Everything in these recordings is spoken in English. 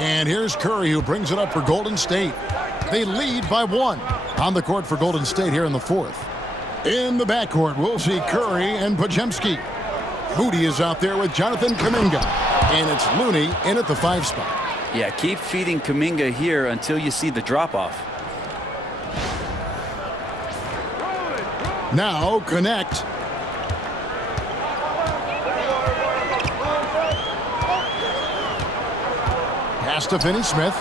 And here's Curry, who brings it up for Golden State. They lead by 1 on the court for Golden State here in the 4th. In the backcourt, we'll see Curry and Podziemski. Moody is out there with Jonathan Kuminga. And it's Looney in at the 5 spot. Yeah, keep feeding Kuminga here until you see the drop-off. Now connect. Pass to Finney-Smith.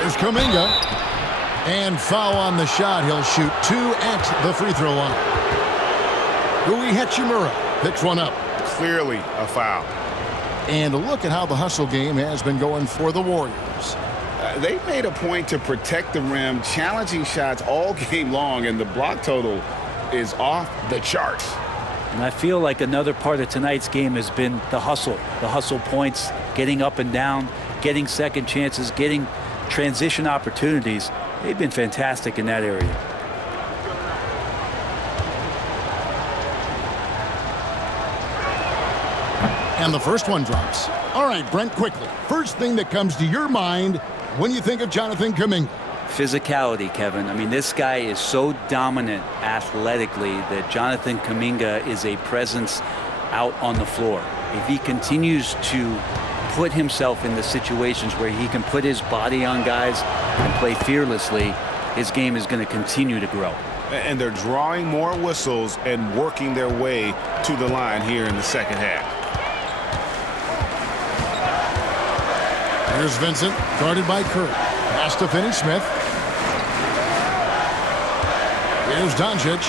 Here's Kuminga. And foul on the shot. He'll shoot 2 at the free throw line. Rui Hachimura picks one up. Clearly a foul. And look at how the hustle game has been going for the Warriors. They've made a point to protect the rim, challenging shots all game long, and the block total is off the charts. And I feel like another part of tonight's game has been the hustle points, getting up and down, getting second chances, getting transition opportunities. They've been fantastic in that area. And the first one drops. All right, Brent, quickly. First thing that comes to your mind when you think of Jonathan Kuminga. Physicality, Kevin. I mean, this guy is so dominant athletically that Jonathan Kuminga is a presence out on the floor. If he continues to put himself in the situations where he can put his body on guys and play fearlessly, his game is going to continue to grow. And they're drawing more whistles and working their way to the line here in the second half. Here's Vincent, guarded by Curry. Pass to Finney-Smith. Here's Doncic.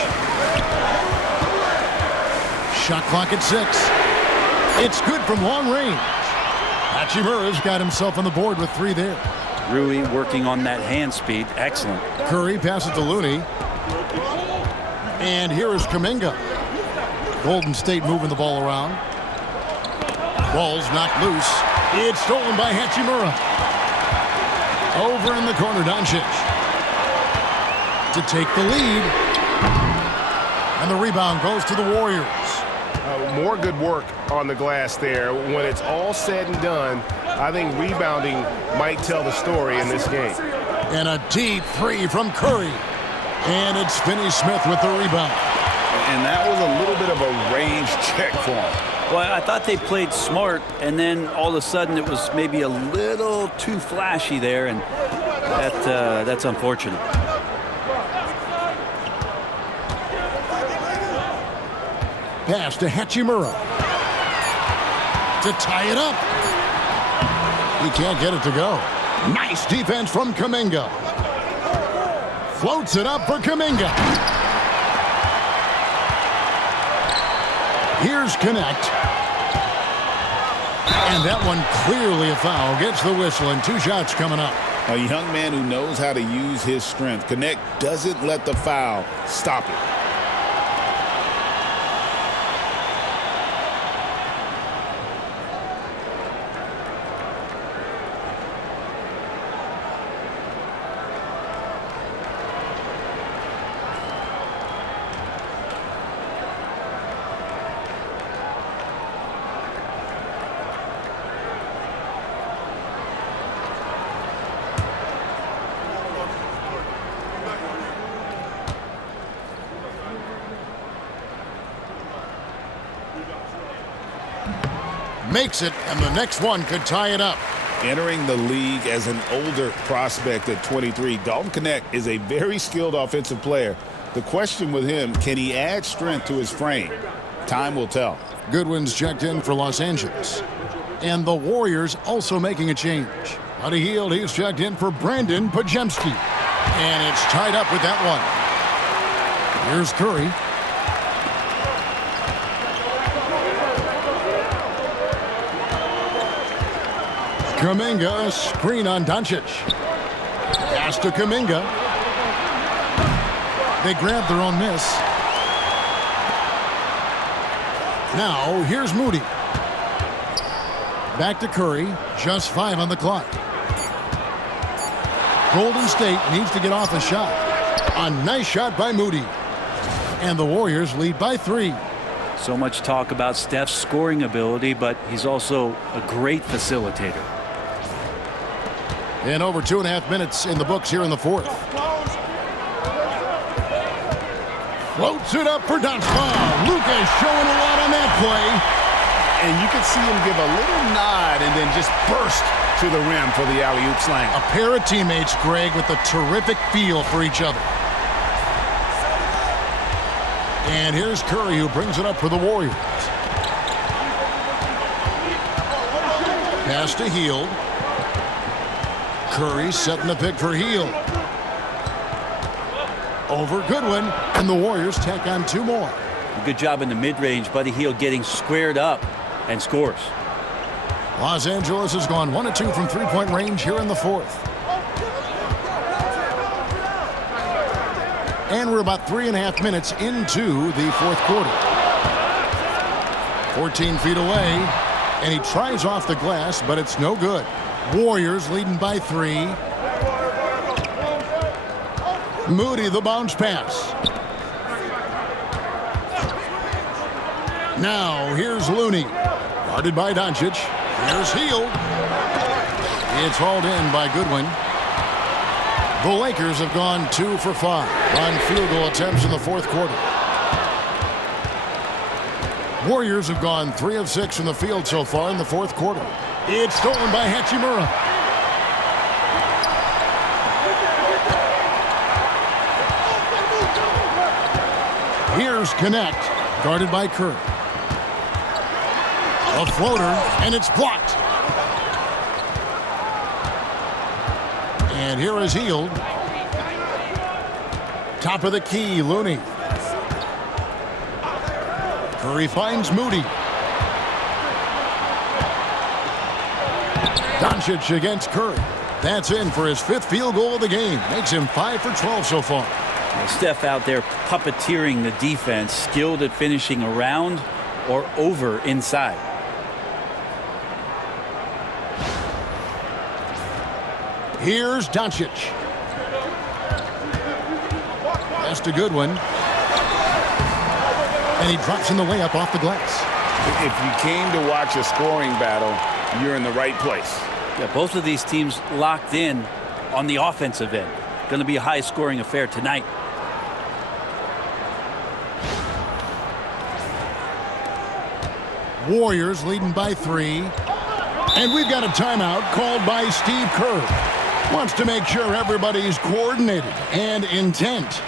Shot clock at 6. It's good from long range. Hachimura's got himself on the board with 3 there. Rui working on that hand speed. Excellent. Curry passes to Looney. And here is Kuminga. Golden State moving the ball around. Ball's knocked loose. It's stolen by Hachimura. Over in the corner, Doncic. To take the lead. And the rebound goes to the Warriors. More good work on the glass there. When it's all said and done, I think rebounding might tell the story in this game. And a deep 3 from Curry. And it's Finney-Smith with the rebound. And that was a little bit of a range check for him. Well, I thought they played smart, and then all of a sudden it was maybe a little too flashy there, and that's unfortunate. Pass to Hachimura. To tie it up. He can't get it to go. Nice defense from Kuminga. Floats it up for Kuminga. Here's Connect. And that one clearly a foul. Gets the whistle, and 2 shots coming up. A young man who knows how to use his strength. Connect doesn't let the foul stop it. Makes it, and the next one could tie it up. Entering the league as an older prospect at 23, Dalton Connect is a very skilled offensive player. The question with him, can he add strength to his frame? Time will tell. Goodwin's checked in for Los Angeles. And the Warriors also making a change. Buddy Hield, he's checked in for Brandon Podziemski. And it's tied up with that one. Here's Curry. Kuminga, a screen on Doncic. Pass to Kuminga. They grab their own miss. Now, here's Moody. Back to Curry. Just 5 on the clock. Golden State needs to get off a shot. A nice shot by Moody. And the Warriors lead by 3. So much talk about Steph's scoring ability, but he's also a great facilitator. And over 2.5 minutes in the books here in the fourth. Floats it up for Doncic. Oh, Lucas showing a lot on that play. And you can see him give a little nod and then just burst to the rim for the alley-oop slam. A pair of teammates, Greg, with a terrific feel for each other. And here's Curry, who brings it up for the Warriors. Pass to Hield. Curry setting the pick for Hield. Over Goodwin, and the Warriors tack on 2 more. Good job in the mid-range. Buddy Hield getting squared up and scores. Los Angeles has gone 1 of 2 from three-point range here in the fourth. And we're about 3.5 minutes into the fourth quarter. 14 feet away, and he tries off the glass, but it's no good. Warriors leading by 3. Moody, the bounce pass. Now, here's Looney. Guarded by Doncic. Here's Hield. It's hauled in by Goodwin. The Lakers have gone 2 for 5 on field goal attempts in the fourth quarter. Warriors have gone 3 of 6 from the field so far in the fourth quarter. It's stolen by Hachimura. Here's Connect, guarded by Kerr. A floater, and it's blocked. And here is Hield. Top of the key, Looney. Curry finds Moody. Doncic against Curry. That's in for his 5th field goal of the game. Makes him 5 for 12 so far. Steph out there puppeteering the defense, skilled at finishing around or over inside. Here's Doncic. Pass to Goodwin. And he drops in the layup off the glass. If you came to watch a scoring battle, you're in the right place. Yeah, both of these teams locked in on the offensive end. Going to be a high-scoring affair tonight. Warriors leading by 3. And we've got a timeout called by Steve Kerr. Wants to make sure everybody's coordinated and intent.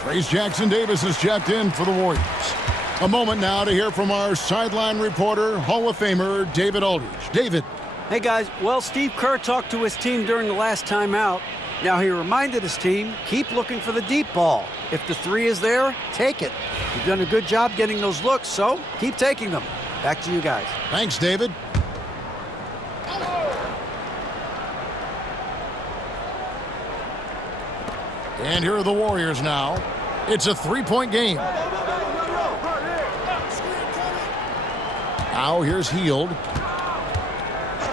Trace Jackson-Davis is checked in for the Warriors. A moment now to hear from our sideline reporter, Hall of Famer David Aldridge. David. Hey, guys. Well, Steve Kerr talked to his team during the last timeout. Now, he reminded his team, keep looking for the deep ball. If the 3 is there, take it. You've done a good job getting those looks, so keep taking them. Back to you guys. Thanks, David. And here are the Warriors now. It's a 3-point game. Now here's Hield.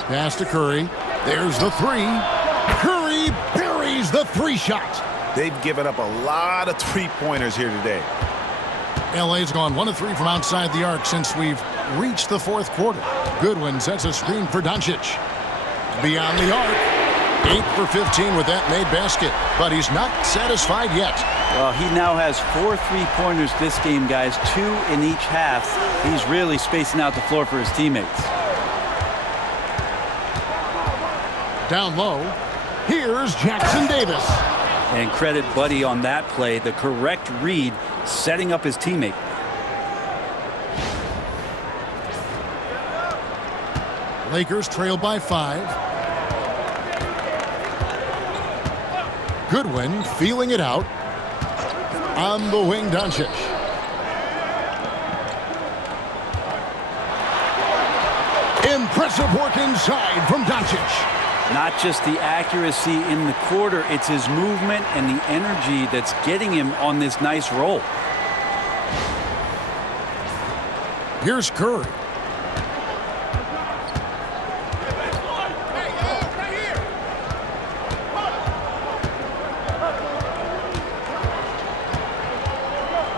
Pass to Curry. There's the 3. Curry buries the three-shot. They've given up a lot of three-pointers here today. LA's gone 1 of 3 from outside the arc since we've reached the fourth quarter. Goodwin sets a screen for Doncic. Beyond the arc. 8 for 15 with that made basket. But he's not satisfied yet. Well, he now has 4 3-pointers this game, guys. 2 in each half. He's really spacing out the floor for his teammates. Down low. Here's Jackson Davis. And credit Buddy on that play. The correct read, setting up his teammate. Lakers trail by 5. Goodwin feeling it out. On the wing, Doncic. Impressive work inside from Doncic. Not just the accuracy in the quarter, it's his movement and the energy that's getting him on this nice roll. Here's Curry.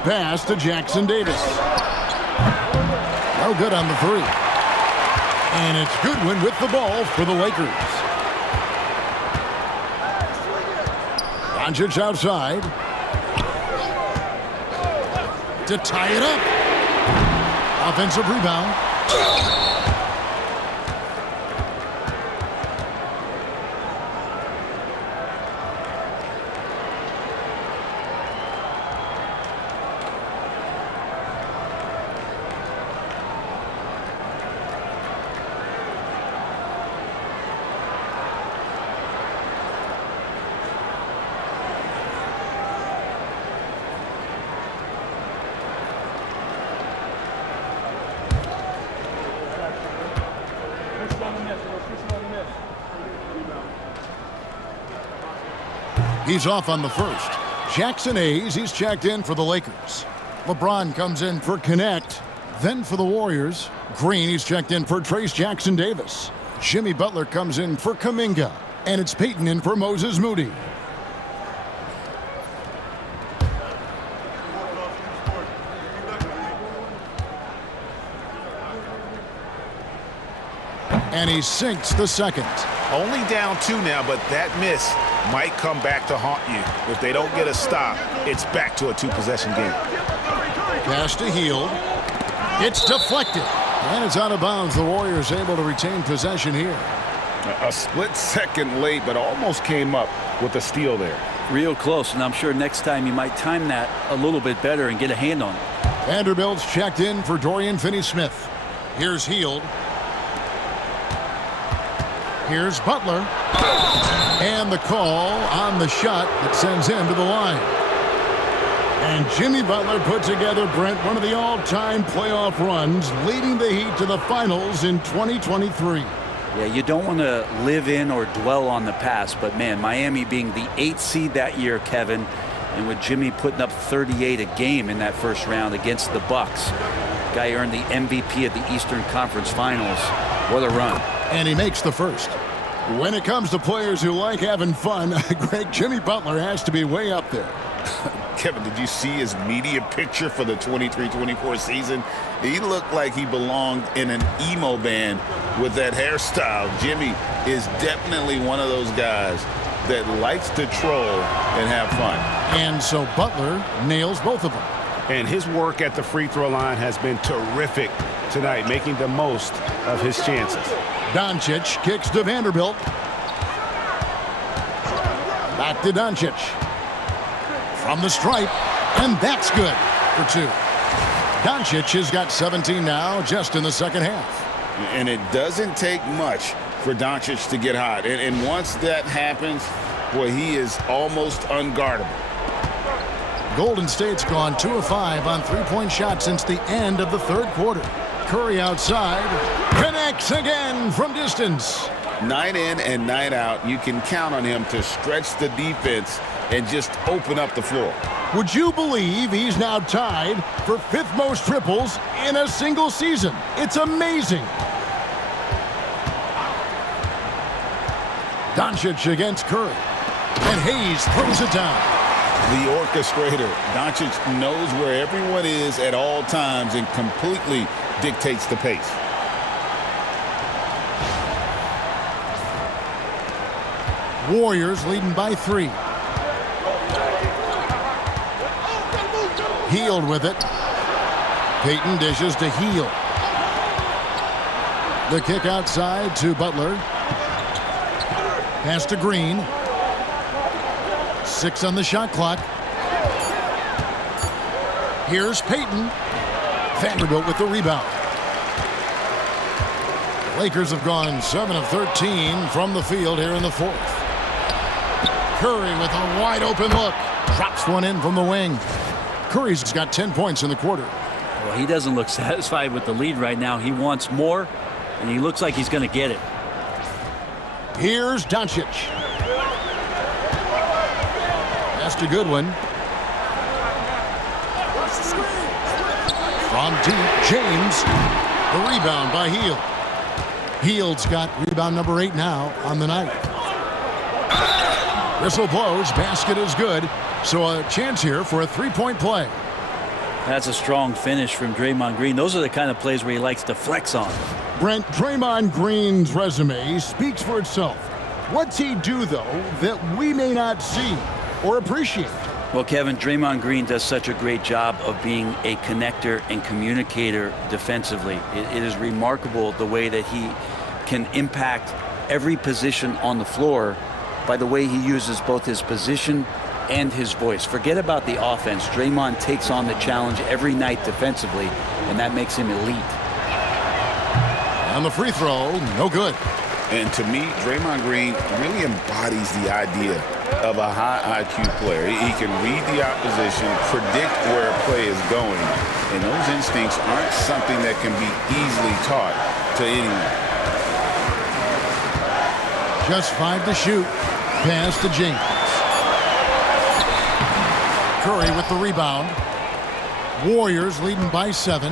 Pass to Jackson Davis. No good on the 3. And it's Goodwin with the ball for the Lakers. Doncic outside. To tie it up. Offensive rebound. He's off on the first. Jackson Hayes, he's checked in for the Lakers. LeBron comes in for Connect. Then for the Warriors, Green, he's checked in for Trace Jackson Davis. Jimmy Butler comes in for Kuminga. And it's Peyton in for Moses Moody. And he sinks the second. Only down 2 now, but that miss might come back to haunt you. If they don't get a stop, it's back to a 2-possession game. Pass to Hield. It's deflected. And it's out of bounds. The Warriors able to retain possession here. A split second late, but almost came up with a steal there. Real close, and I'm sure next time you might time that a little bit better and get a hand on it. Vanderbilt's checked in for Dorian Finney-Smith. Here's Hield. Here's Butler. And the call on the shot that sends him to the line. And Jimmy Butler put together, Brent, one of the all-time playoff runs, leading the Heat to the finals in 2023. Yeah, you don't want to live in or dwell on the past, but man, Miami being the 8th seed that year, Kevin, and with Jimmy putting up 38 a game in that first round against the Bucks. Guy earned the MVP of the Eastern Conference Finals. What a run. And he makes the first. When it comes to players who like having fun, Greg, Jimmy Butler has to be way up there. Kevin, did you see his media picture for the 23-24 season? He looked like he belonged in an emo band with that hairstyle. Jimmy is definitely one of those guys that likes to troll and have fun. And so Butler nails both of them. And his work at the free throw line has been terrific tonight, making the most of his chances. Doncic kicks to Vanderbilt. Back to Doncic. From the stripe, and that's good for 2. Doncic has got 17 now just in the second half. And it doesn't take much for Doncic to get hot. And once that happens, boy, he is almost unguardable. Golden State's gone 2 of 5 on three-point shots since the end of the third quarter. Curry outside, connects again from distance. Night in and night out, you can count on him to stretch the defense and just open up the floor. Would you believe he's now tied for 5th most triples in a single season? It's amazing. Doncic against Curry. And Hayes throws it down. The orchestrator. Doncic knows where everyone is at all times and completely dictates the pace. Warriors leading by 3. Hield with it. Payton dishes to Hield. The kick outside to Butler. Pass to Green. 6 on the shot clock. Here's Payton. Vanderbilt with the rebound. Lakers have gone 7 of 13 from the field here in the 4th. Curry with a wide open look. Drops one in from the wing. Curry's got 10 points in the quarter. Well, he doesn't look satisfied with the lead right now. He wants more, and he looks like he's going to get it. Here's Doncic. That's a good one. From deep, James. The rebound by Hield. Hield's got rebound number 8 now on the night. Whistle blows. Basket is good. So a chance here for a three-point play. That's a strong finish from Draymond Green. Those are the kind of plays where he likes to flex on. Brent, Draymond Green's resume speaks for itself. What's he do, though, that we may not see or appreciate? Well, Kevin, Draymond Green does such a great job of being a connector and communicator defensively. It is remarkable the way that he can impact every position on the floor by the way he uses both his position and his voice. Forget about the offense. Draymond takes on the challenge every night defensively, and that makes him elite. On the free throw, no good. And to me, Draymond Green really embodies the idea of a high IQ player. He can read the opposition, predict where a play is going, and those instincts aren't something that can be easily taught to anyone. Just 5 to shoot. Pass to James. Curry with the rebound. Warriors leading by 7.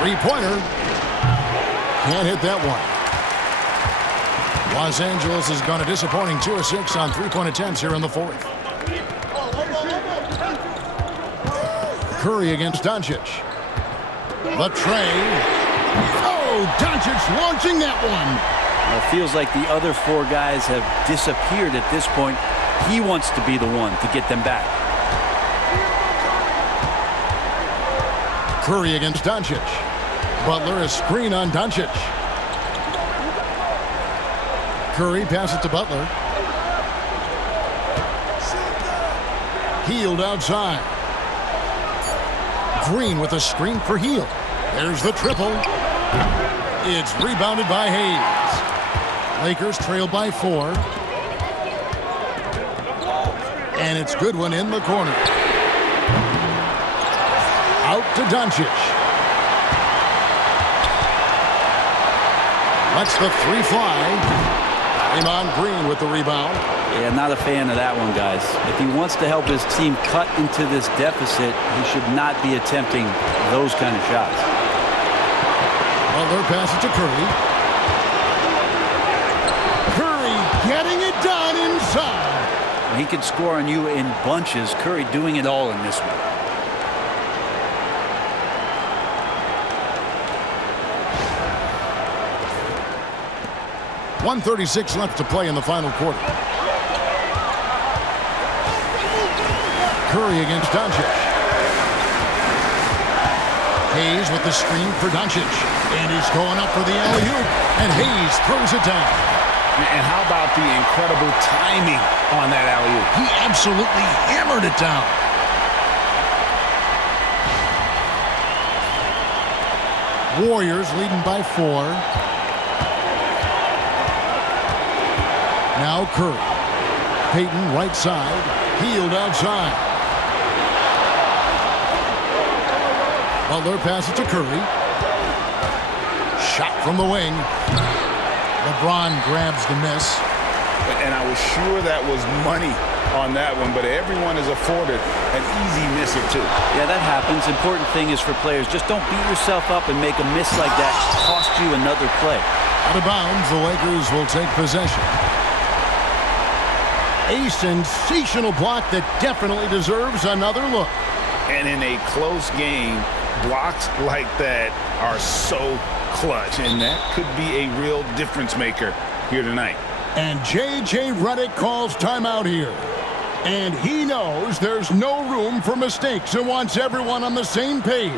Three-pointer. Can't hit that one. Los Angeles has gone a disappointing 2 of 6 on three-point attempts here in the 4th. Curry against Doncic. The tray. Oh, Doncic launching that one. It feels like the other 4 guys have disappeared at this point. He wants to be the one to get them back. Curry against Doncic. Butler, a screen on Doncic. Curry passes it to Butler. Hield outside. Green with a screen for Hield. There's the triple. It's rebounded by Hayes. Lakers trail by 4. And it's good one in the corner. Out to Doncic. Lets the 3 fly. Draymond Green with the rebound. Yeah, not a fan of that one, guys. If he wants to help his team cut into this deficit, he should not be attempting those kind of shots. Butler passes to Curry. Curry getting it done inside. He can score on you in bunches. Curry doing it all in this one. 1:36 left to play in the final quarter. Curry against Doncic. Hayes with the screen for Doncic. And he's going up for the alley-oop. And Hayes throws it down. And how about the incredible timing on that alley-oop? He absolutely hammered it down. Warriors leading by 4. Now Curry. Payton right side. Hield outside. Butler passes to Curry. Shot from the wing. LeBron grabs the miss. And I was sure that was money on that one, but everyone is afforded an easy miss or two. Yeah, that happens. Important thing is for players, just don't beat yourself up and make a miss like that cost you another play. Out of bounds, the Lakers will take possession. A sensational block that definitely deserves another look. And in a close game, blocks like that are so clutch, and that could be a real difference maker here tonight. And J.J. Redick calls timeout here. And he knows there's no room for mistakes and wants everyone on the same page.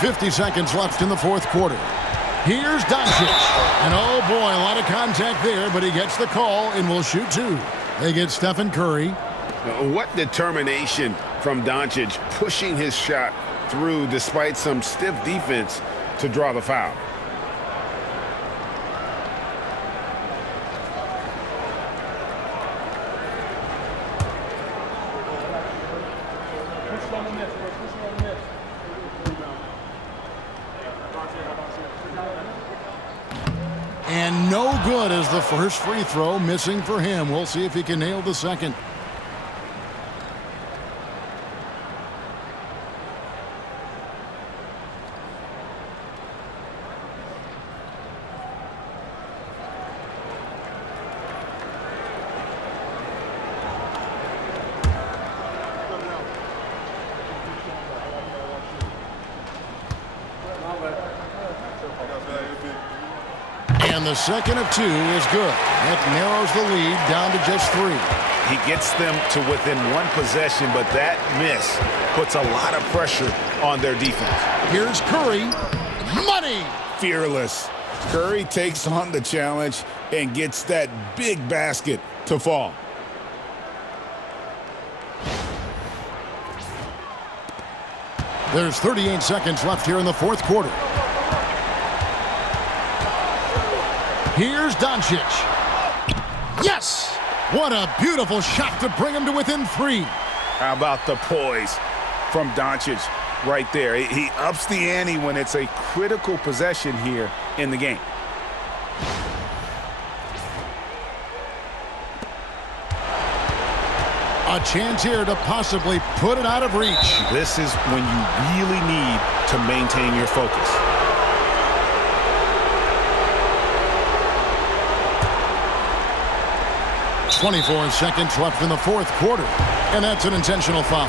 .50 seconds left in the fourth quarter. Here's Doncic. And oh boy, a lot of contact there, but he gets the call and will shoot two. They get Stephen Curry. What determination from Doncic, pushing his shot through despite some stiff defense to draw the foul. And no good as the first free throw, missing for him. We'll see if he can nail the second. And the second of two is good. That narrows the lead down to just 3. He gets them to within one possession, but that miss puts a lot of pressure on their defense. Here's Curry. Money! Fearless. Curry takes on the challenge and gets that big basket to fall. There's 38 seconds left here in the fourth quarter. Here's Doncic. Yes! What a beautiful shot to bring him to within 3. How about the poise from Doncic right there? He ups the ante when it's a critical possession here in the game. A chance here to possibly put it out of reach. This is when you really need to maintain your focus. .24 seconds left in the fourth quarter, and that's an intentional foul.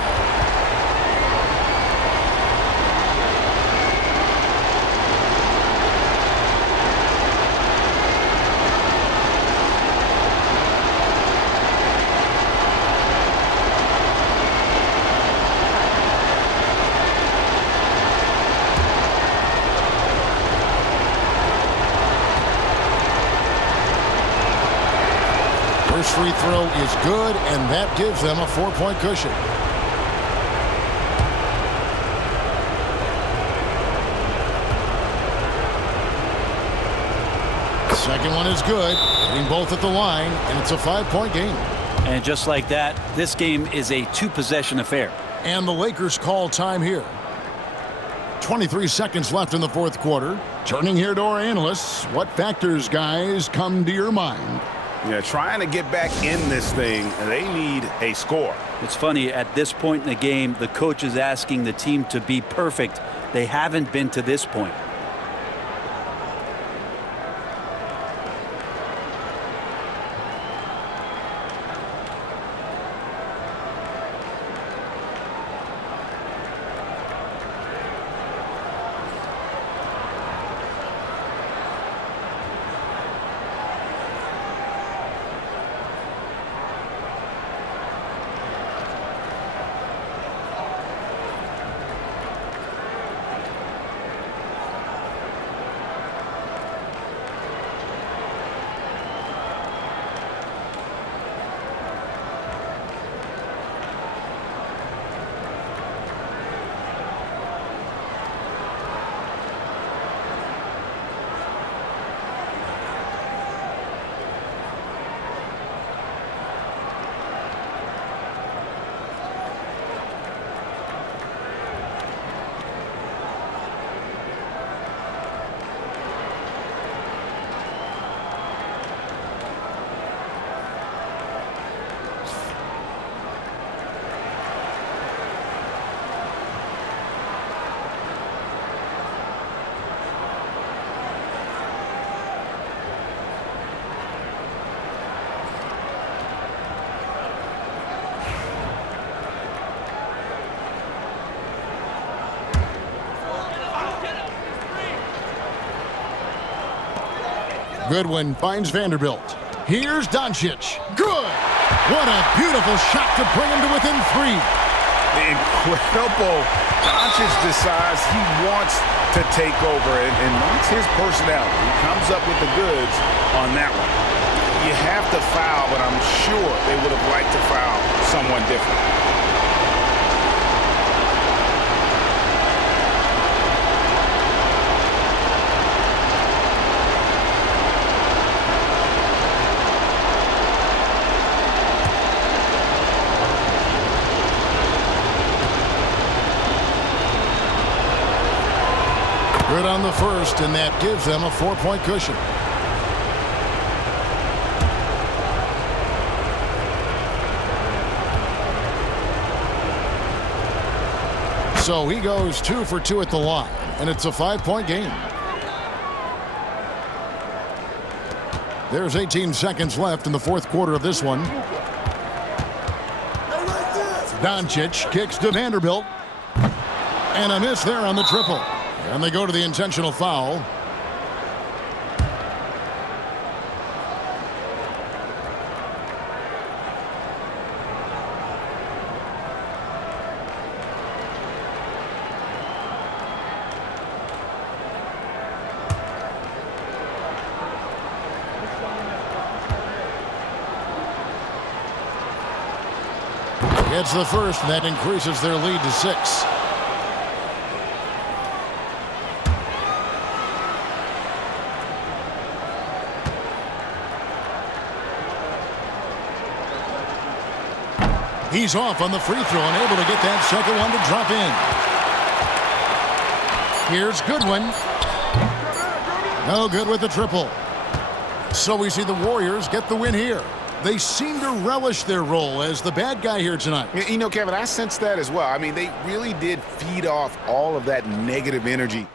First free throw is good, and that gives them a 4-point cushion. Second one is good, hitting both at the line, and it's a 5-point game. And just like that, this game is a 2-possession affair. And the Lakers call time here. 23 seconds left in the fourth quarter. Turning here to our analysts, what factors, guys, come to your mind? Yeah, trying to get back in this thing, they need a score. It's funny, at this point in the game, the coach is asking the team to be perfect. They haven't been to this point. Goodwin finds Vanderbilt. Here's Doncic. Good! What a beautiful shot to bring him to within 3. Incredible. Doncic decides he wants to take over, and that's his personality. He comes up with the goods on that one. You have to foul, but I'm sure they would have liked to foul someone different. Good on the first, and that gives them a 4-point cushion. So he goes 2 for 2 at the line, and it's a 5-point game. There's 18 seconds left in the fourth quarter of this one. Doncic kicks to Vanderbilt. And a miss there on the triple. And they go to the intentional foul. It's the first, and that increases their lead to 6. He's off on the free throw and able to get that second one to drop in. Here's Goodwin. No good with the triple. So we see the Warriors get the win here. They seem to relish their role as the bad guy here tonight. You know, Kevin, I sense that as well. I mean, they really did feed off all of that negative energy